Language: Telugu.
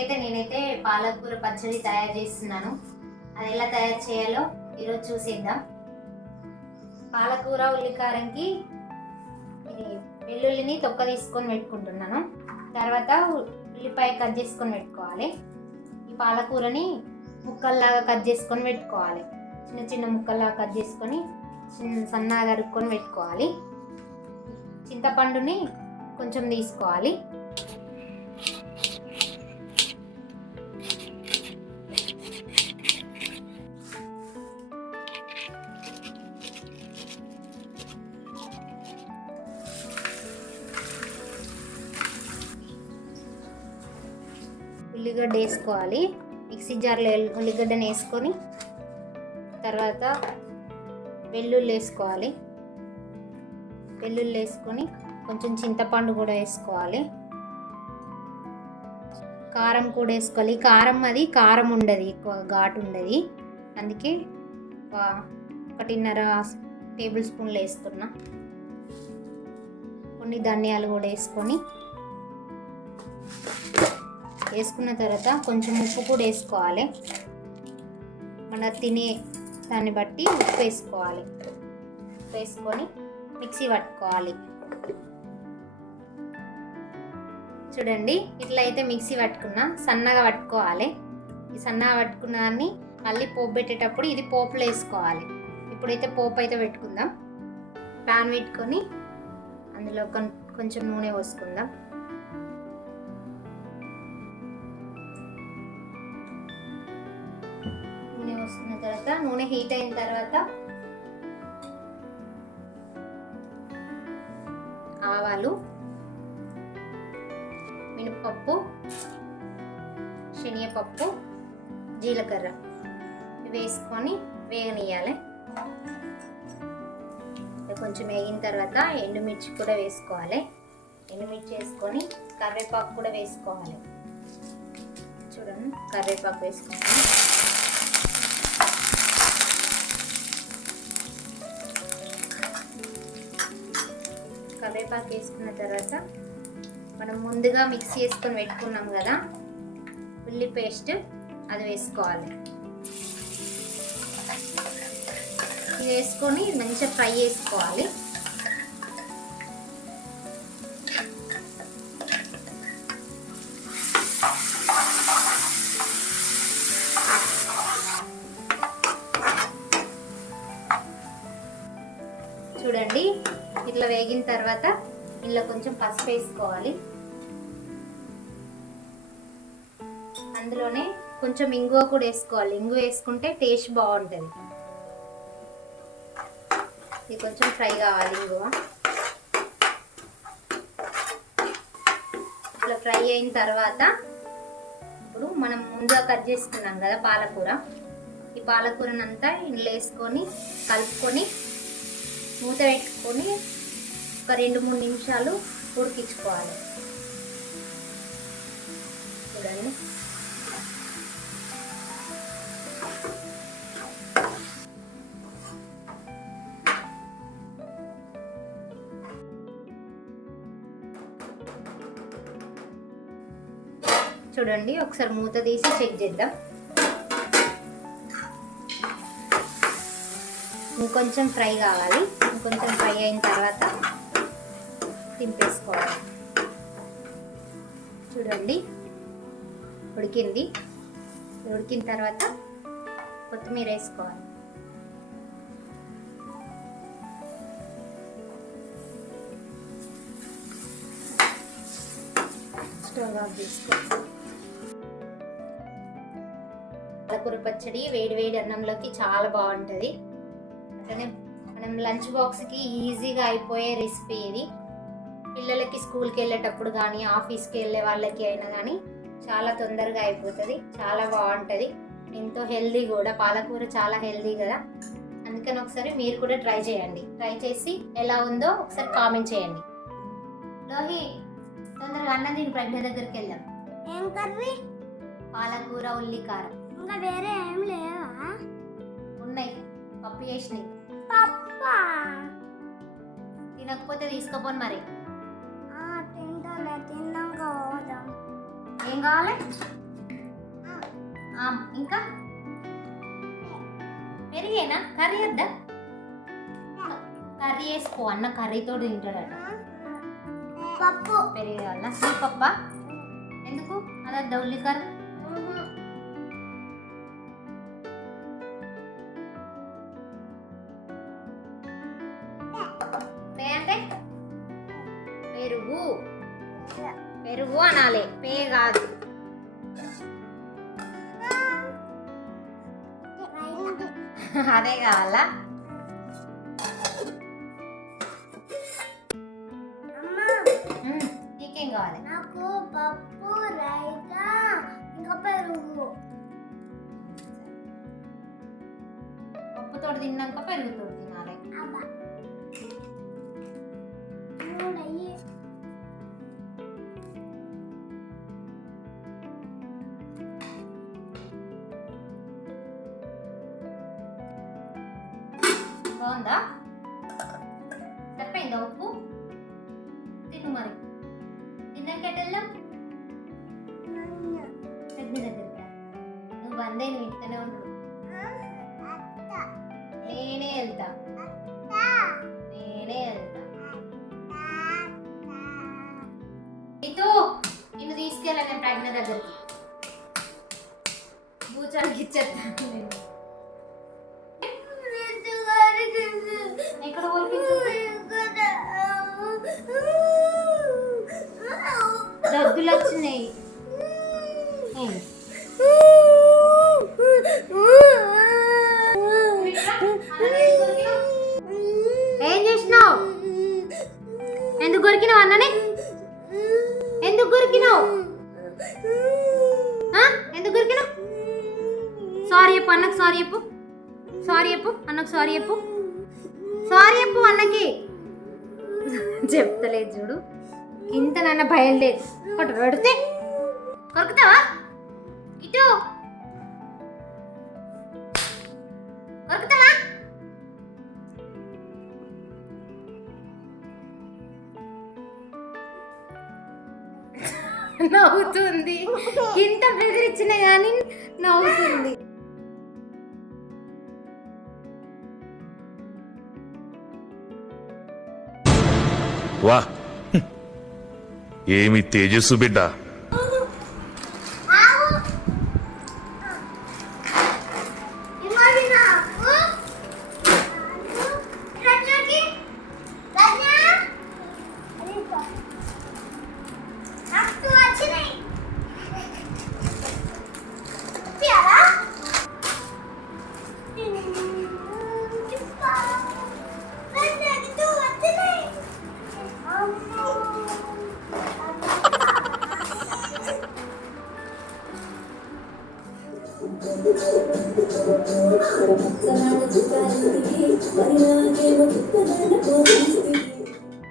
అయితే నేనైతే పాలకూర పచ్చడి తయారు చేస్తున్నాను. అది ఎలా తయారు చేయాలో ఈరోజు చూసేద్దాం. పాలకూర ఉల్లికారంకి వెల్లుల్లిని తొక్క తీసుకొని పెట్టుకుంటున్నాను. తర్వాత ఉల్లిపాయ కట్ చేసుకొని పెట్టుకోవాలి. ఈ పాలకూరని ముక్కల్లాగా కట్ చేసుకొని పెట్టుకోవాలి. చిన్న చిన్న ముక్కల్లాగా కట్ చేసుకొని చిన్న సన్నగా అరుక్కొని పెట్టుకోవాలి. చింతపండుని కొంచెం తీసుకోవాలి. ఉల్లిగడ్డ వేసుకోవాలి. మిక్సీ జార్లో ఉల్లిగడ్డను ఉల్లిగడ్డని వేసుకొని తర్వాత వెల్లుల్లి వేసుకోవాలి. వెల్లుల్లి వేసుకొని కొంచెం చింతపండు కూడా వేసుకోవాలి. కారం కూడా వేసుకోవాలి. కారం అది కారం ఉండదు ఎక్కువ ఘాటు ఉండదు. అందుకే ఒకటిన్నర టేబుల్ స్పూన్లు వేస్తున్నా కొన్ని ధనియాలు కూడా వేసుకొని వేసుకున్న తర్వాత కొంచెం ఉప్పు కూడా వేసుకోవాలి. మన తినే దాన్ని బట్టి ఉప్పు వేసుకోవాలి. ఉప్పు వేసుకొని మిక్సీ పట్టుకోవాలి. చూడండి ఇట్లా అయితే మిక్సీ పట్టుకున్నా సన్నగా పట్టుకోవాలి. ఈ సన్నగా పట్టుకున్న దాన్ని మళ్ళీ పోపు పెట్టేటప్పుడు ఇది పోపులో వేసుకోవాలి. ఇప్పుడైతే పోపు అయితే పెట్టుకుందాం. ప్యాన్ పెట్టుకొని అందులో కొంచెం నూనె పోసుకుందాం. తర్వాత నూనె హీట్ అయిన తర్వాత ఆవాలు మినపప్పు శనగపప్పు జీలకర్ర వేసుకొని వేగనియాలి కొంచెం వేగిన తర్వాత ఎండుమిర్చి కూడా వేసుకోవాలి. ఎండుమిర్చి వేసుకొని కరివేపాకు కూడా వేసుకోవాలి. చూడండి కరివేపాకు వేసుకుంటాం కరివేపాకు వేసుకున్న తర్వాత మనం ముందుగా మిక్స్ చేసుకొని పెట్టుకున్నాం కదా ఉల్లి పేస్ట్ అది వేసుకోవాలి. ఇది వేసుకొని మంచిగా ఫ్రై చేసుకోవాలి. ఇట్లా వేగిన తర్వాత ఇలా కొంచెం పసుపు వేసుకోవాలి. అందులోనే కొంచెం ఇంగువ కూడా వేసుకోవాలి. ఇంగువ వేసుకుంటే టేస్ట్ బాగుంటుంది. ఇది కొంచెం ఫ్రై కావాలి ఇంగువ. ఇట్లా ఫ్రై అయిన తర్వాత ఇప్పుడు మనం ముందుగా కట్ చేసుకున్నాం కదా పాలకూర. ఈ పాలకూరనంతా ఇందులో వేసుకొని కలుపుకొని మూత పెట్టుకొని ఒక రెండు మూడు నిమిషాలు ఉడికించుకోవాలి. చూడండి. చూడండి ఒకసారి మూత తీసి చెక్ చేద్దాం. ఇంకొంచెం ఫ్రై కావాలి. ఇంకొంచెం ఫ్రై అయిన తర్వాత తింపేసుకోవాలి చూడండి ఉడికింది. ఉడికిన తర్వాత కొత్తిమీర వేసుకోవాలి. స్టవ్ ఆఫ్ చేసుకోవాలి. పాలకూర పచ్చడి వేడి వేడి అన్నంలోకి చాలా బాగుంటుంది. అట్లనే మనం లంచ్ బాక్స్కి ఈజీగా అయిపోయే రెసిపీ ఇది. పిల్లలకి స్కూల్కి వెళ్ళేటప్పుడు కానీ ఆఫీస్కి వెళ్ళే వాళ్ళకి అయినా కానీ చాలా తొందరగా అయిపోతుంది చాలా బాగుంటుంది. ఎంతో హెల్దీ కూడా పాలకూర చాలా హెల్దీ కదా. అందుకని ఒకసారి మీరు కూడా ట్రై చేయండి. ట్రై చేసి ఎలా ఉందో ఒకసారి కామెంట్ చేయండి. లోహి తొందరగా అన్న దీని ప్రజ్ఞ దగ్గరికి వెళ్దాం. ఏం కర్రీ? పాలకూర ఉల్లి కారం ఇంకా వేరే ఏం లేవా? ఉన్నాయి. పప్పు చేసినాయి. పప్పా? తినకపోతే తీసుకుపోను మరి. కావాలి? ఆ, ఇంకా? పెరిగేనా? కర్రీ వద్దా? కర్రీ వేసుకో అన్న కర్రీతో తింటాడట. పప్పు. పెరిగే నీ పప్ప? ఎందుకు? అదే దౌలికర్ పే. అంటే? పెరుగు. పెరుగు అనాలి పే కాదు అదే కావాలా అమ్మా ఉమ్, నీకేం కావాలి నాకు పప్పు రైత ఇంకా పెరుగు పప్పుతో తిన్నాక పెరుగుతో తినాలి బాగుందా సరిపోయిందా ఉప్పు తిను మరి తిన్నాక ఎటెళ్ళాం పెద్ద దగ్గరికి నువ్వు వందే నువ్వు ఇంటనే ఉండు నేనే వెళ్తా నేనే వెళ్తా ఇటు నిన్ను తీసుకెళ్ళా నేను ప్రజ్ఞ దగ్గరికి కూర్చోడానికి ఇచ్చేస్తాను నేను చెప్పు అన్నకు సారీ చెప్పు. సారీ చెప్పు అన్నకు సారీ చెప్పు. సారీ చెప్పు అన్నకి. చెప్తలేదు చూడు. ఇంత నాన్న బయలుదేరి. ఒకటి పెడితే. కొరుకుతావా? ఇటు. కొరుకుతావా? నవ్వుతుంది. ఇంత బెదిరించిన కానీ నవ్వుతుంది. వా. ఏమి తేజస్సు బిడ్డ.